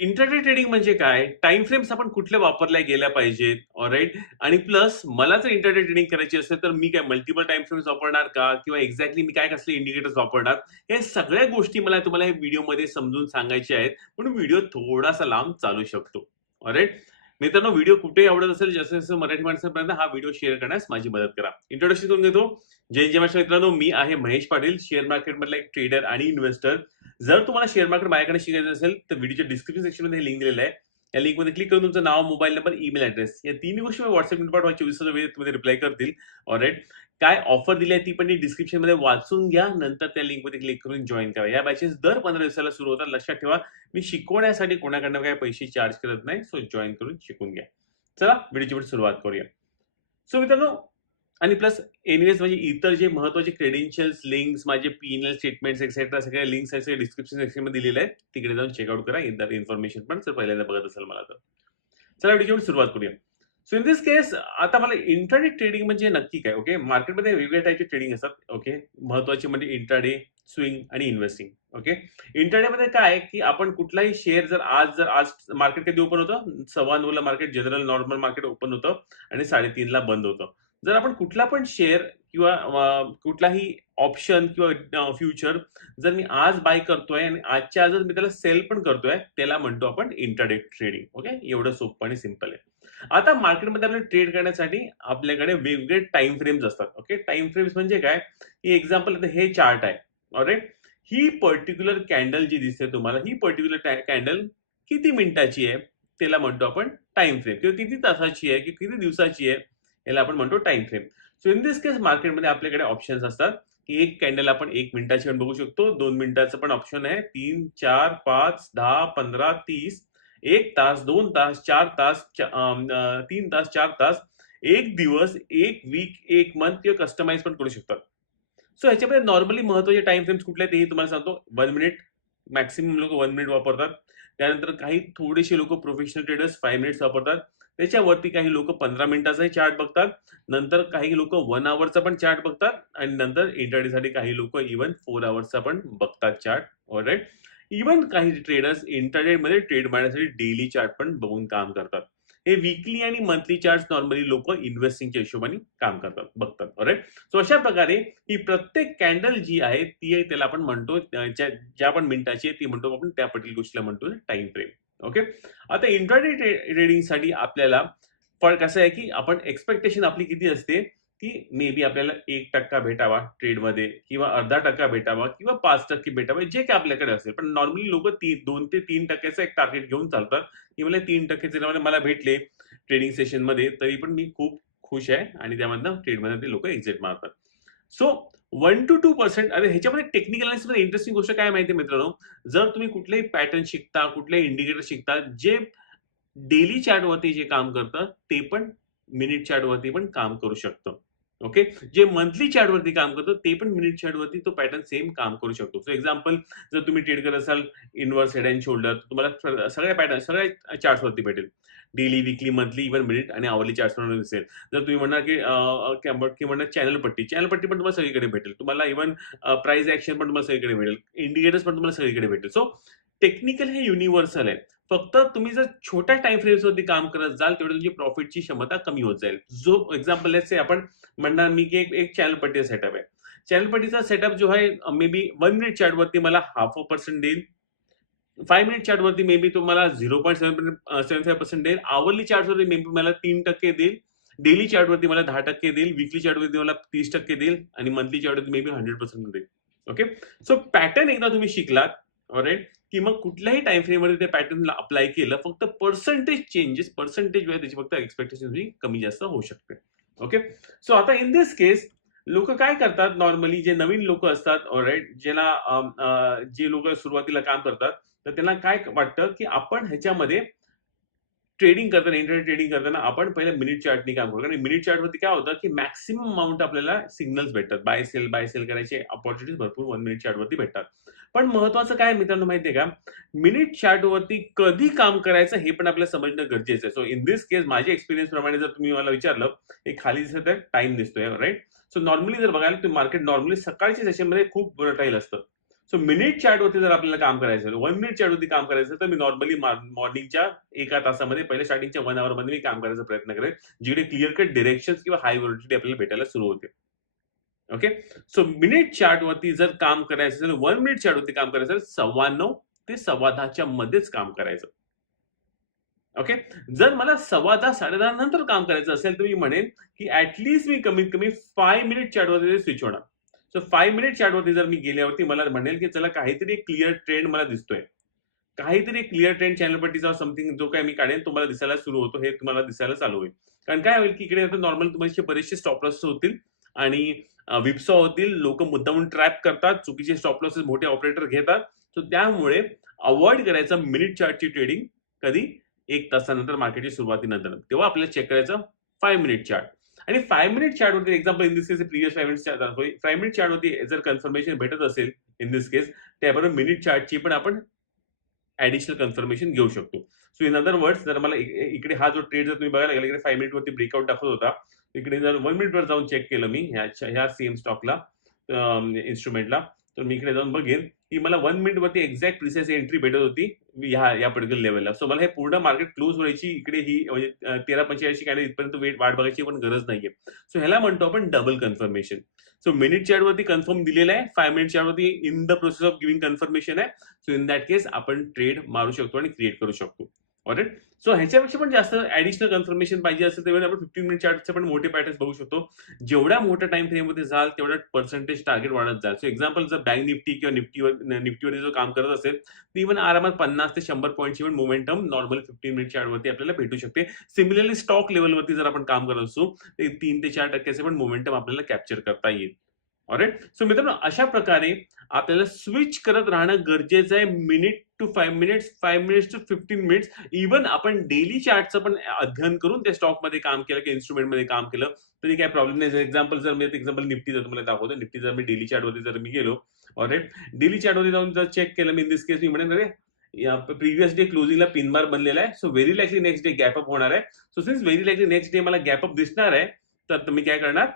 Intraday trading म्हणजे काय? Time frames आपण कुठल्या वापरल्या गेल्या पाहिजेत, ऑलराईट आणि प्लस मला जर इंटरडे ट्रेडिंग करायची असेल, तर मी काय मल्टिपल टाईम फ्रेम्स वापरणार का? किंवा एक्झॅक्टली मी काय कसले इंडिकेटर्स वापरणार? हे सगळ्या गोष्टी मला तुम्हाला या व्हिडिओमध्ये समजून सांगायच्या आहेत. म्हणून व्हिडिओ थोडासा लांब चालू शकतो. ऑलराईट मित्रांनो व्हिडिओ कुठे आवडत असेल, जसं जसं मराठी माणसांपर्यंत हा व्हिडिओ शेअर करण्यास माझी मदत करा. इंट्रोडक्शन करून घेतो. जय जय मित्रांनो, मी आहे महेश पाटील, शेअर मार्केटमधला एक ट्रेडर आणि इन्व्हेस्टर. जर तुम्हाला शेअर मार्केट माझ्याकडे शिकायचं असेल, तर व्हिडिओच्या डिस्क्रिप्शन सेक्शनमध्ये लिंक दिलेलं आहे. या लिंकमध्ये क्लिक करून तुमचं नाव, मोबाईल नंबर, ईमेल ॲड्रेस या तिन्ही गोष्टी मी WhatsAppमध्ये पाठवा 24 रिप्लाय करतील. ऑलराइट. काय ऑफर दिली आहे ती पण डिस्क्रिप्शनमध्ये वाचून घ्या. नंतर त्या लिंकमध्ये क्लिक करून जॉईन करा. या बॅचेस दर 15 दिवसाला सुरू होतात. लक्षात ठेवा, मी शिकवण्यासाठी कोणाकडनं काही पैसे चार्ज करत नाही. सो जॉईन करून शिकून घ्या. चला व्हिडिओची पण सुरुवात करूया. सो मित्रांनो आणि प्लस एनिवेज म्हणजे इतर जे महत्त्वाचे क्रेडेन्शियल्स, लिंक्स, माझे पीएनएल स्टेटमेंट्स एक्सेट्रा सगळ्या लिंक्स आहेत, सगळे डिस्क्रिप्शन सेक्शनमध्ये दिलेले आहेत. तिकडे जाऊन चेकआउट करा. इतर इन्फॉर्मेशन पण जर पहिल्यांदा बघत असाल मला तर. चला व्हिडिओची सुरुवात करूया. सो इन दिस केस आता मला इंट्राडे ट्रेडिंग म्हणजे नक्की काय? ओके. मार्केटमध्ये वेगवेगळ्या टाईपचे ट्रेडिंग असतात. ओके. महत्त्वाचे म्हणजे इंट्राडे, स्विंग आणि इन्व्हेस्टिंग. ओके. इंट्राडेमध्ये काय आहे, की आपण कुठलाही शेअर जर आज जर आज मार्केट कधी ओपन होतं? सव्वा नऊला market general normal market open होतं आणि 3:30 ला बंद होतं. जर आपण कुठला पण शेअर किंवा कुठलाही ऑप्शन किंवा फ्युचर जर मी आज बाय करतोय आणि आजच्या आजच मी त्याला सेल पण करतोय, त्याला म्हणतो आपण इंट्राडे ट्रेडिंग. ओके. एवढं सोपं आणि सिंपल आहे. आता मार्केटमध्ये आपल्याला ट्रेड करण्यासाठी आपल्याकडे वेगवेगळे टाइम फ्रेम्स असतात. ओके. टाइम फ्रेम्स म्हणजे काय? की एक्झाम्पल आता हे चार्ट आहे. ऑलराइट. ही पर्टिक्युलर कॅन्डल जी दिसते तुम्हाला, ही पर्टिक्युलर कॅन्डल किती मिनिटाची आहे? त्याला म्हणतो आपण टाइम फ्रेम किंवा किती तासाची आहे किंवा किती दिवसाची आहे? याला आपण म्हणतो time frame. So in this case मार्केटमध्ये आपल्याकडे ऑप्शन्स असतात, की एक कॅन्डल आपण एक मिनिटाची पण बघू शकतो. दोन मिनिटाचं पण ऑप्शन आहे. 3, 4, 5, 10, 15, 30, 1 तास, दोन तास, चार तास, तीन तास, चार तास, एक दिवस, एक वीक, एक मंथ किंवा कस्टमाइज पण करू शकतात. सो ह्याच्यामध्ये नॉर्मली महत्त्वाचे टाइम फ्रेम्स कुठले आहेत तेही तुम्हाला सांगतो. वन मिनिट मॅक्सिमम लोक वन मिनिट वापरतात. त्यानंतर काही थोडेसे लोक प्रोफेशनल ट्रेडर्स फाईव्ह मिनिट्स वापरतात. त्याच्यावरती काही लोक पंधरा मिनिटाचाही चार्ट बघतात. नंतर काही लोक वन आवरचा पण चार्ट बघतात आणि नंतर इंटरडेसाठी काही लोक इव्हन फोर आवरचा पण बघतात चार्ट. ऑलराईट इव्हन काही ट्रेडर्स इंट्राडेमध्ये ट्रेड मारण्यासाठी डेली चार्ट पण बघून काम करतात. हे वीकली आणि मंथली चार्ज नॉर्मली लोक इन्व्हेस्टिंगच्या हिशोबाने काम करतात, बघतात. राईट सो अशा प्रकारे ही प्रत्येक कॅन्डल जी आहे, ती आहे त्याला आपण म्हणतो ज्या ज्या पण मिनिटाची आहे ती म्हणतो आपण त्या पर्टिक्युलर गोष्टीला म्हणतो टाइम फ्रेम. ओके. आता इंट्राडे ट्रेडिंगसाठी आपल्याला फरक असं आहे, की आपण एक्स्पेक्टेशन आपली किती असते, की मे बी आपल्याला एक टक्का भेटावा ट्रेडमध्ये किंवा अर्धा टक्का भेटावा किंवा पाच टक्के भेटावा, जे काही आपल्याकडे असेल. पण नॉर्मली लोक ती दोन ते तीन टक्क्याचं एक टार्गेट घेऊन चालतात, की मला तीन टक्के मला भेटले ट्रेडिंग सेशनमध्ये तरी पण मी खूप खुश आहे आणि त्यामधनं ट्रेडमध्ये ते लोक एक्झिट मारतात. So one two two percent अरे ह्याच्यामध्ये टेक्निकलमध्ये इंटरेस्टिंग गोष्ट काय माहिती मित्रांनो, जर तुम्ही कुठलेही पॅटर्न शिकता, कुठलेही इंडिकेटर शिकता, जे डेली चार्टवरती जे काम करतं, ते पण मिनिट चार्टवरती पण काम करू शकतं. ओके. जे मंथली चार्टवरती काम करतो ते पण मिनिट चार्टवरती तो पॅटर्न सेम काम करू शकतो. फॉर एक्झाम्पल जर तुम्ही ट्रेड करत असाल इनवर्स हेड अँड शोल्डर, तुम्हाला सगळ्या पॅटर्न सगळ्या चार्टवरती भेटेल. Daily, weekly, monthly, even minute आणि आवरली चार्ट्सवर दिसेल. जर तुम्ही म्हणणार, की अ, की म्हणणार चॅनल पट्टी, चॅनल पट्टी पण तुम्हाला सगळीकडे भेटेल. तुम्हाला इव्हन प्राइस ऍक्शन पण तुम्हाला सगळीकडे भेटेल. इंडिकेटर्स पण तुम्हाला सगळीकडे भेटेल. सो टेक्निकल हे युनिव्हर्सल आहे. फक्त तुम्ही जर छोट्या टाइम फ्रेम्सवरती काम करत जाल, तेवढी तुमची प्रॉफिटची क्षमता कमी होत जाईल. जो एक्झाम्पल लेट्स आपण म्हणणार मी, की एक एक सेटअप आहे. चॅनलपट्टीचा सेटअप जो आहे मे बी वन मिनिट चार्टवरती मला 0.5% देईल. फाईव्ह मिनिट चार्टवरती मे बी तुम्हाला zero point seven seven five percent देईल. आवरली चार्टवरती मे बी मला तीन टक्के देईल. डेली चार्टवरती मला 10% देईल. विकली चार्टवरती मला 30% देईल आणि मंथली चार्टवरती मे बी 100% देईल. ओके. सो पॅटर्न एकदा तुम्ही शिकलात, ऑलराइट, की मग कुठल्याही टाइम फ्रेममध्ये त्या पॅटर्नला अप्लाय केलं, फक्त पर्सेंटेज चेंजेस, पर्सेंटेज त्याची फक्त एक्सपेक्टेशन कमी जास्त होऊ शकते. ओके. सो आता इन दिस केस लोक काय करतात नॉर्मली जे नवीन लोक असतात, ऑलराईट ज्याला जे लोक सुरुवातीला काम करतात, तर त्यांना काय वाटतं, की आपण ह्याच्यामध्ये ट्रेडिंग करताना, इंटरनेट ट्रेडिंग करताना आपण पहिले मिनिट चार्टनी काम करतो आणि मिनिट चार्टवरती काय होतं, की मॅक्सिमम अमाउंट आपल्याला सिग्नल्स भेटतात. बाय सेल, बाय सेल करायचे अपॉर्च्युनिटीज भरपूर वन मिनिट चार्टवरती भेटतात. पण महत्वाचं काय मित्रांनो माहितीये का? मिनिट चार्टवरती कधी काम करायचं हे पण आपल्याला समजणं गरजेचं आहे. सो इन दिस केस माझ्या एक्सपिरियन्स प्रमाणे जर तुम्ही मला विचारलं, हे खाली दिसत आहे टाईम दिसतोय, राईट सो नॉर्मली जर बघायला तुम्ही मार्केट नॉर्मली सकाळच्या सेशनमध्ये खूप टाईल असतं. सो मिनिट चार्टवरती जर आपल्याला काम करायचं असेल वन मिनिट चार्टवरती काम करायचं तर मी नॉर्मली मॉर्निंगच्या एका तासामध्ये पहिले स्टार्टिंगच्या वनमध्ये मी काम करायचा प्रयत्न करेल जिकडे क्लिअर कट डिरेक्शन किंवा हाय व्होल्टिटी आपल्याला भेटायला सुरू होते ओके सो मिनिट चार्ट वरती जर काम करायचं असेल वन मिनिट चार्ट वरती काम करायचं असेल सव्वा नऊ ते सव्वा दहाच्या मध्येच काम करायचं. ओके जर मला सव्वा दहा साडेदहा नंतर काम करायचं असेल तर मी म्हणेन की ऍटलीस्ट मी कमीत कमी फाय मिनिट चार्टवरती स्विच होणार. सो फाय मिनिट चार्टवरती जर मी गेल्यावरती मला म्हणेल की चला काहीतरी एक क्लिअर ट्रेंड मला दिसतोय. काहीतरी क्लिअर ट्रेंड चॅनलपट्टीचा समथिंग जो काय मी काढेन तो मला दिसायला सुरू होतो हे तुम्हाला दिसायला चालू होईल. कारण काय होईल की इकडे नॉर्मल तुम्हाला बरेचसे स्टॉप होतील. आणि विप्सॉ होतील लोक मुद्दामून ट्रॅप करतात चुकीचे स्टॉप लॉसेस मोठे ऑपरेटर घेतात. सो त्यामुळे अवॉइड करायचं मिनिट चार्टची ट्रेडिंग कधी? एक तासानंतर मार्केटची सुरुवातीनंतर. तेव्हा आपल्याला चेक करायचं फाय मिनिट चार्ट आणि five minute चार्टवरती example in this case previous five minute chart दाखवली फाय मिनिट चार्टवरती जर कन्फर्मेशन भेटत असेल इन दिस केस त्याबरोबर मिनिट चार्टची पण आपण ऍडिशनल कन्फर्मेशन घेऊ शकतो. सो इन अदर वर्ड्स जर मला इकडे हा जो ट्रेड जर तुम्ही बघायला गेला इकडे फाय मिनिट वरती ब्रेकआउट दाखवत होता इकडे जर वन मिनिट वर जाऊन चेक केलं मी ह्या ह्या सेम स्टॉकला इन्स्ट्रुमेंटला तर मी इकडे जाऊन बघेन की मला वन मिनिट वरती एक्झॅक्ट प्रिसेस एंट्री भेटत होती ह्या या पर्टिक्युलर लेवलला सो मला हे पूर्ण मार्केट क्लोज व्हायची इकडे ही म्हणजे तेरा पंचेचाळीसची काय इथपर्यंत वेट वाट बघायची पण गरज नाहीये. सो ह्याला म्हणतो आपण डबल कन्फर्मेशन सो मिनिट चार्टवरती कन्फर्म दिलेलं आहे five minute चार्टवरती in the process of giving confirmation आहे. सो इन दॅट केस आपण ट्रेड मारू शकतो आणि क्रिएट करू शकतो. ऑलराईट सो ह्याच्यापेक्षा पण जास्त ऍडिशनल कन्फर्मेशन पाहिजे असेल तर आपण फिफ्टीन मिनिट चार्टचे पण मोठे पॅटर्न बघू शकतो. जेवढ्या मोठ्या टाइम फ्रेममध्ये जाल तेवढा पर्सेंटेज टार्गेट वाढत जाईल सो एक्झाम्पल जर बँक निफ्टी किंवा निफ्टीवर निफ्टीवरती जो काम करत असेल तर इव्हन आरामात पन्नास ते शंभर पॉईंटची पण मोमेंटम नॉर्मल फिफ्टीन मिनिट चार्टवरती आपल्याला भेटू शकते. सिमिलरली स्टॉक लेवलवरती जर आपण काम करत असू तर तीन ते चार टक्क्याचे पण मोमेंटम आपल्याला कॅप्चर करता येईल. ऑलराईट सो मित्रांनो अशा प्रकारे आपल्याला स्विच करत राहणं गरजेचं आहे. Minute to five minutes five minutes to fifteen minutes even आपण डेली चार्टचं पण अध्ययन करून त्या स्टॉकमध्ये काम केलं किंवा इन्स्ट्रुमेंटमध्ये काम केलं तरी काय प्रॉब्लेम नाही. एक्झाम्पल जर मी एक्झाम्पल निफ्टी जर तुम्हाला दाखवतो. निफ्टी जर मी डेली चार्टवरती जर मी गेलो ऑलराईट डेली चार्टवरती जाऊन जर चेक केलं मी इन दिस केस मी म्हणेन अरे प्रिव्हियस डे क्लोजिंगला पिनबार बनलेला आहे. So very likely next day gap up होणार आहे. So since very likely next day मला गॅपअप दिसणार आहे तर तुम्ही काय करणार?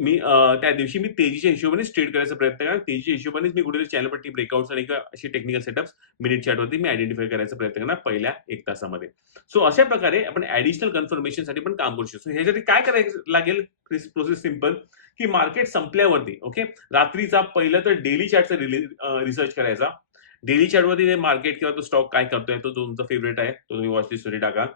मी त्या दिवशी मी तेजीच्या हिशोबाने ट्रेड करायचा प्रयत्न करा तेजीच्या हिशोबानेच मी कुठेतरी चॅनलपट्टी ब्रेकआउट्स आणि किंवा अशी टेक्निकल सेटअप्स मिनिट चॅटवरती मी आयडेंटिफाय करायचा प्रयत्न करणार पहिल्या एक तासामध्ये. सो अशा प्रकारे आपण ऍडिशनल कन्फर्मेशनसाठी पण काम करू शकतो. ह्यासाठी काय करायचं लागेल? प्रोसेस सिंपल की मार्केट संपल्यावरती ओके रात्रीचा पहिलं तर डेली चार्टचा रिसर्च करायचा. डेली चार्टवरती मार्केट किंवा तो स्टॉक काय करतोय? तो तुमचा फेवरेट आहे. तो तुम्ही वॉचलिस्टवरती टाका.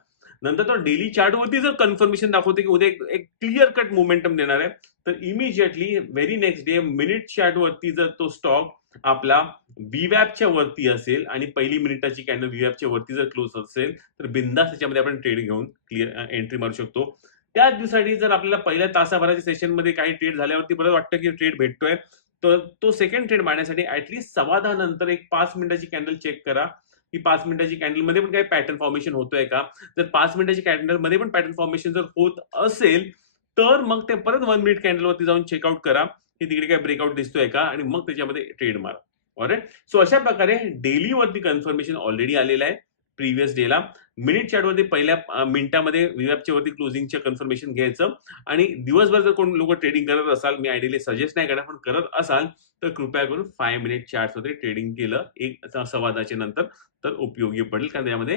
नंतर तो डेली चार्टवरती जर कन्फर्मेशन दाखवते की उद्या एक- एक क्लिअर कट मोमेंटम देणार आहे तर immediately very next day minute चार्टवरती जर तो स्टॉक आपला व्हीवॅपच्या वरती असेल आणि पहिली मिनिटाची कॅन्डल व्हीवॅपच्या वरती जर क्लोज असेल तर बिंदास त्याच्यामध्ये आपण ट्रेड घेऊन क्लिअर एंट्री मारू शकतो. त्याच दिवसासाठी जर आपल्याला पहिल्या तासाभराच्या सेशनमध्ये काही ट्रेड झाल्यावरती परत वाटतं की ट्रेड भेटतोय तर तो सेकंड ट्रेड मारण्यासाठी ऍटलीस्ट सव्वा दहा नंतर एक पाच मिनिटाची कॅन्डल चेक करा. की पाच मिनिटाची कॅन्डलमध्ये पण काही पॅटर्न फॉर्मेशन होतोय का? जर पाच मिनिटाची कॅन्डलमध्ये पण पॅटर्न फॉर्मेशन जर होत असेल तर मग ते परत वन मिनिट कॅन्डल वरती जाऊन चेकआउट करा की तिकडे काय ब्रेकआउट दिसतोय का आणि मग त्याच्यामध्ये ट्रेड मारा. ऑलराईट सो अशा प्रकारे डेली वरती कन्फर्मेशन ऑलरेडी आलेलं आहे. प्रिव्हियस डेला. मिनिट चार्टमध्ये पहिल्या मिनिटामध्ये व्हीवॅपच्या वरती क्लोजिंगचे कन्फर्मेशन घ्यायचं. आणि दिवसभर जर कोण लोक ट्रेडिंग करत असाल मी आयडियली सजेस्ट नाही करणार पण करत असाल तर कृपया करून फाय मिनिट चार्टवरती ट्रेडिंग केलं. एक संवादाच्या नंतर तर उपयोगी पडेल कारण त्यामध्ये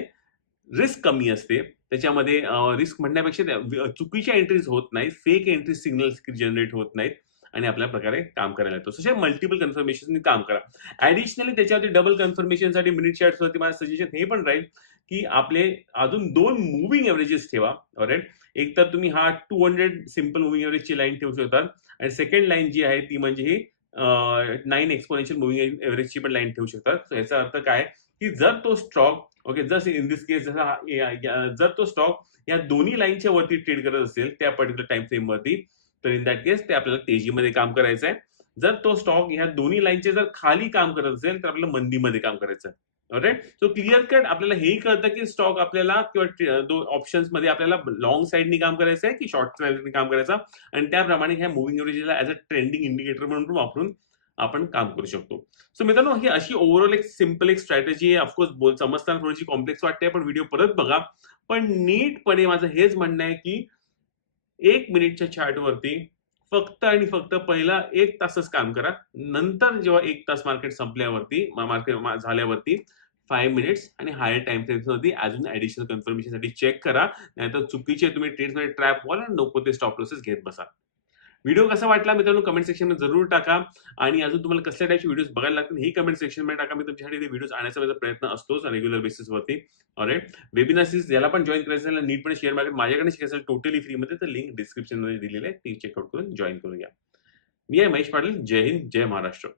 रिस्क कमी असते. त्याच्यामध्ये रिस्क म्हणण्यापेक्षा चुकीच्या एंट्रीज होत नाहीत. फेक एंट्री सिग्नल्स जनरेट होत नाहीत. आणि आपल्या प्रकारे काम करायला येतो तसे मल्टिपल कन्फर्मेशन काम करा. ऍडिशनली त्याच्यावरती डबल कन्फर्मेशनसाठी मिनिट चार्टवरती माझं सजेशन हे पण राहील की आपले अजून दोन मुव्हिंग एव्हरेजेस ठेवा. राईट एक तर तुम्ही हा टू हंड्रेड सिंपल मुव्हिंग एव्हरेजची लाईन ठेवू शकता. आणि सेकंड लाईन जी आहे ती म्हणजे ही नाईन एक्सपोनेन्शियल मुव्हिंग एव्हरेजची पण लाईन ठेवू शकतात याचा अर्थ काय? की जर तो स्टॉक ओके जस इन दिस केस जर तो स्टॉक या दोन्ही लाईनच्या वरती ट्रेड करत असेल त्या पर्टिक्युलर टाइम फ्रेम वरती तर इन दॅट केस ते आपल्याला तेजीमध्ये काम करायचं आहे जर तो स्टॉक ह्या दोन्ही लाईनचे जर खाली काम करत असेल तर आपल्याला मंदीमध्ये काम करायचं आहे राईट सो क्लिअर कट आपल्याला हेही कळतं की स्टॉक आपल्याला किंवा दोन ऑप्शन्समध्ये आपल्याला लॉंग साईडनी काम करायचं आहे की शॉर्ट साईडने काम करायचं. आणि त्याप्रमाणे ह्या मुव्हिंग एव्हरेजला ऍज अ ट्रेंडिंग इंडिकेटर म्हणून वापरून आपण काम करू शकतो. सो मित्रांनो ही अशी ओव्हरऑल एक सिंपल एक स्ट्रॅटेजी आहे. ऑफकोर्स बोल समजताना थोडीशी कॉम्प्लेक्स वाटते पण व्हिडिओ परत बघा. पण नीटपणे माझं हेच म्हणणं आहे की एक मिनिटच्या चार्टवरती फक्त आणि फक्त पहिला एक तासच काम करा. नंतर जेव्हा एक तास मार्केट संपल्यावरती मार्केट झाल्यावरती फाईव्ह मिनिट्स आणि हायर टाईम फ्रेम्सवरती अजून ॲडिशनल कन्फर्मेशनसाठी चेक करा. नाहीतर चुकीचे तुम्ही ट्रेड्समध्ये ट्रॅप व्हाल आणि नको ते स्टॉप लॉसेस घेत बसा. व्हिडिओ कसा वाटला मित्रांनो कमेंट सेक्शनमध्ये जरूर टाका आणि अजून तुम्हाला कसल्या टाईपचे व्हिडिओज बघायला लागतील हे कमेंट सेक्शनमध्ये टाका. मी तुमच्यासाठी ते व्हिडिओज आणण्याचा माझा प्रयत्न असतोच रेग्युलर बेसिसवरती. ऑलराइट. वेबिनार सीरीज ज्याला पण जॉईन करायचं असेल नीटपणे शेअर मार्केट माझ्याकडे शिकायचं टोटली फ्रीमध्ये तर लिंक डिस्क्रिप्शनमध्ये दिलेली आहे. ती चेकआउट करून जॉईन करून घ्या. मी आहे महेश पाटील. जय हिंद, जय महाराष्ट्र.